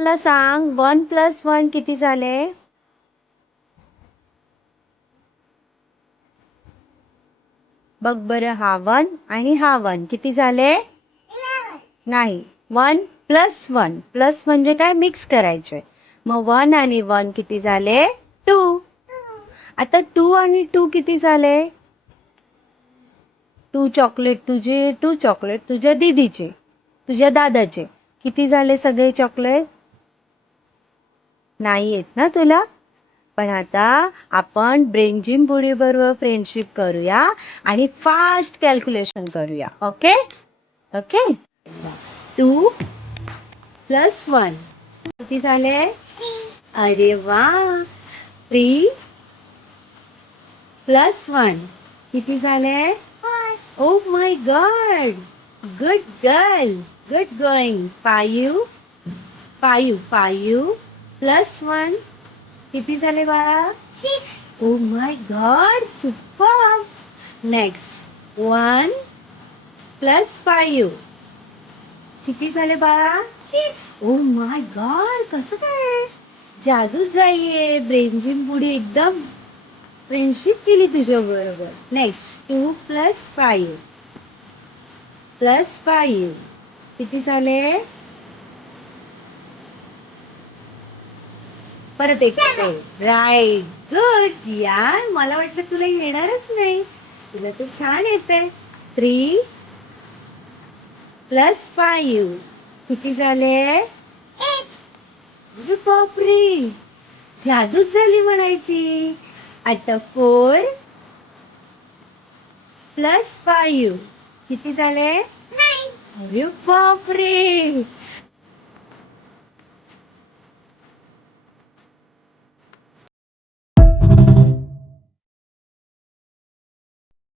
मला सांग 1 + 1 किती झाले? बघ बरं, हा 1 आणि हा 1 किती झाले? नाही, 1 + 1 प्लस म्हणजे काय, मिक्स करायचे. मग 1 आणि 1 किती झाले? 2. आता 2 आणि 2 किती झाले? 2 चॉकलेट तुझे, 2 चॉकलेट तुझ्या दीदीचे, तुझ्या दादाचे. किती झाले सगळे चॉकलेट? नाही येत ना तुला? पण आता आपण ब्रेन जिम बुडी बरोबर फ्रेंडशिप करूया आणि फास्ट कॅल्क्युलेशन करूया. Okay okay. 2 + 1 किती झाले? अरे वा. 3 + 1 किती झाले? Oh my God, good girl, good going. 5 + 1 किती झाले बाळा? Oh my God, super. Next 1 + 5 किती झाले बाळा? ओ माय गॉड, कसं काय? जादूच जाईये. ब्रेन जिम बुडी एकदम फ्रेंडशिप केली तुझ्या बरोबर. नेक्स्ट 2 + 5 किती झाले? परत एक. Right, good. यार, मला वाटलं तुला येणारच नाही. तुला तर छान येतंय. 3 + 5 किती झाले? अरे बापरे, जादूच झाली म्हणायची. आता 4 + 5 किती झाले? अरे बापरे,